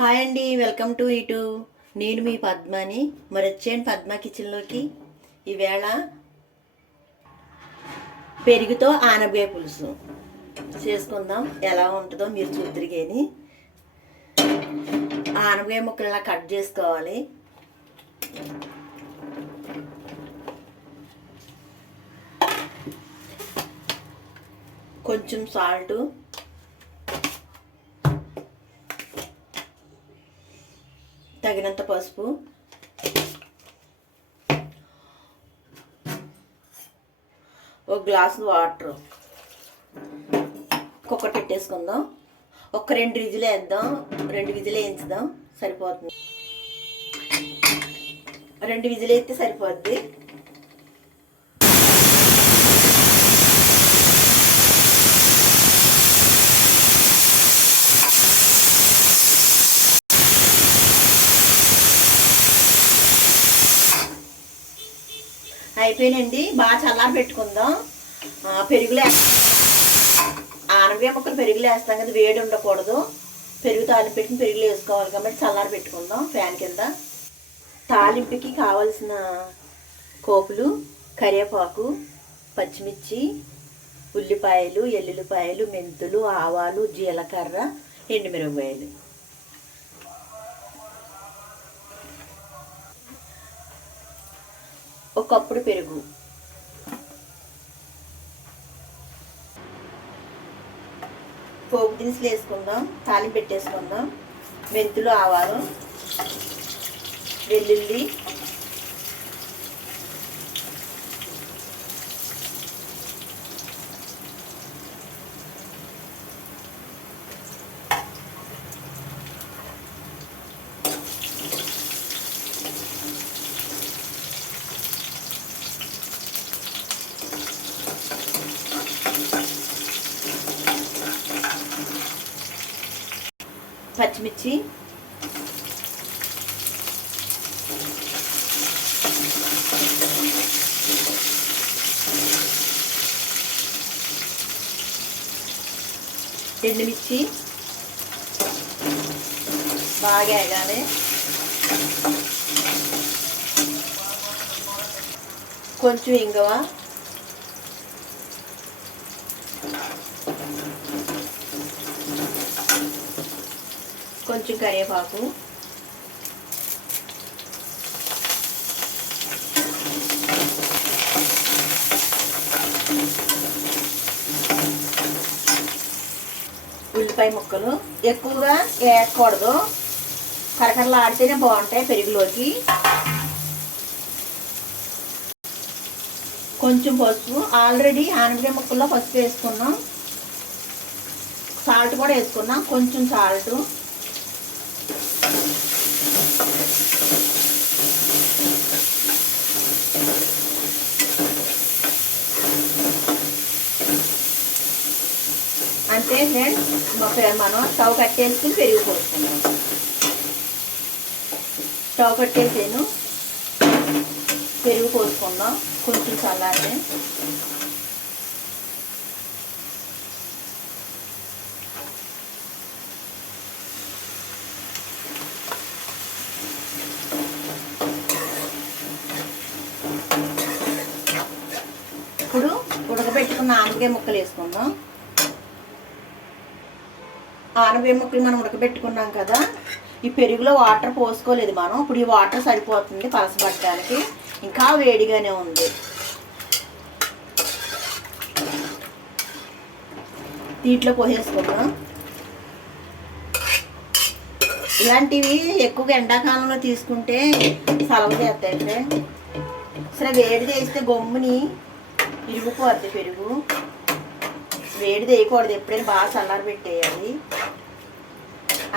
Hi అండి, welcome to ఇటు. నేను మీ పద్మని. మరి వచ్చేయండి పద్మ కిచెన్లోకి. ఈవేళ పెరుగుతో ఆనపకాయ పులుసు చేసుకుందాం. ఎలా ఉంటుందో మీరు చూద్దరికేని. ఆనపకాయ ముక్కలు ఇలా కట్ చేసుకోవాలి. కొంచెం సాల్టు, తగినంత పసుపు, ఒక గ్లాసు వాటర్, కుక్కర్ పెట్టేసుకుందాం. ఒక 2 విజిల్ వేద్దాం. 2 విజిల్ వేయించుదాం, సరిపోతుంది. 2 విజిల్ వేస్తే సరిపోద్ది. అయిపోయినండి. బాగా చల్లారి పెట్టుకుందాం. పెరుగులో ఆనపకాయ ముక్కలు పెరుగులో వేస్తాం కదా, వేడి ఉండకూడదు. పెరుగు తాలింపు పెట్టి పెరుగులో వేసుకోవాలి కాబట్టి చల్లారి పెట్టుకుందాం ఫ్యాన్ కింద. తాలింపుకి కావలసిన కోపులు: కరివేపాకు, పచ్చిమిర్చి, ఉల్లిపాయలు, ఎల్లుల్లిపాయలు, మెంతులు, ఆవాలు, జీలకర్ర, ఎండుమిరపకాయలు. ఒక కప్పుడు పెరుగు, పోపు దినుసులు వేసుకుందాం. తాలింపు పెట్టేసుకుందాం. మెంతులు, ఆవాలు, వెల్లుల్లి, పచ్చిమిర్చి, ఎండుమిర్చి బాగా వేగాలి. కొంచెం ఇంగువ, కొంచెం కరివేపాకు, ఉల్లిపాయ ముక్కలు. ఎక్కువగా వేయకూడదు, కరకరలు ఆడితేనే బాగుంటాయి పెరుగులోకి. కొంచెం పసుపు. ఆల్రెడీ ఆనపకాయ ముక్కల్లో పసుపు వేసుకున్నాం. సాల్ట్ కూడా వేసుకున్నాం, కొంచెం సాల్ట్. అంతే ఫ్రెండ్స్. మనం స్టవ్ కట్టేసుకుని పెరుగు పోసుకున్నాం. స్టవ్ కట్టేసాను, పెరుగు పోసుకుందాం. కొంచెం చల్లారి ఇప్పుడు ఉడకబెట్టుకున్న ఆనపకాయ ముక్కలు వేసుకుందాం. ఆనపకాయ ముక్కలు మనం ఉడకబెట్టుకున్నాం కదా, ఈ పెరుగులో వాటర్ పోసుకోలేదు మనం. ఇప్పుడు ఈ వాటర్ సరిపోతుంది పలసబట్టడానికి. ఇంకా వేడిగానే ఉంది. దీంట్లో పోసేసుకుందాం. ఇలాంటివి ఎక్కువగా ఎండాకాలంలో తీసుకుంటే సలవ చేస్తాయంటే. సరే, వేడి చేస్తే గమ్ముని ఇరిగిపోద్ది పెరుగు. వేడి చేయకూడదు, ఎప్పుడైనా బాగా చల్లారి పెట్టేయాలి.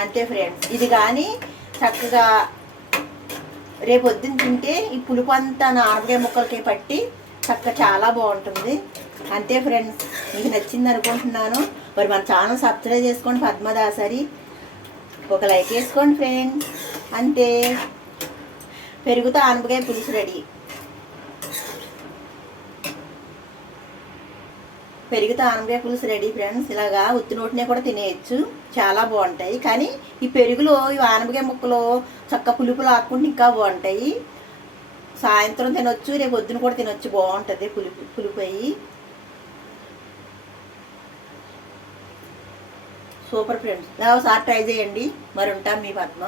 అంతే ఫ్రెండ్స్. ఇది కానీ చక్కగా రేపు పొద్దున్న తింటే ఈ పులుపు అంతా ఆనపకాయ ముక్కలకి పట్టి చక్కగా చాలా బాగుంటుంది. అంతే ఫ్రెండ్స్. మీకు నచ్చింది అనుకుంటున్నాను. మరి మన ఛానల్ సబ్స్క్రైబ్ చేసుకోండి, పద్మదాసరి. ఒక లైక్ వేసుకోండి ఫ్రెండ్స్. అంతే, పెరుగుతో ఆనపకాయ పులుసు రెడీ. పెరుగుతో ఆనపకాయ పులుసు రెడీ ఫ్రెండ్స్. ఇలాగా ఉత్తి నోటినే కూడా తినేయచ్చు, చాలా బాగుంటాయి. కానీ ఈ పెరుగులో ఈ ఆనపకాయ ముక్కలు చక్క పులుపులు ఆకుంటే ఇంకా బాగుంటాయి. సాయంత్రం తినొచ్చు, రేపు పొద్దున కూడా తినొచ్చు, బాగుంటుంది పులుపు అయ్యి. సూపర్ ఫ్రెండ్స్, ఒకసారి ట్రై చేయండి. మరి ఉంటాం మీ పద్మ.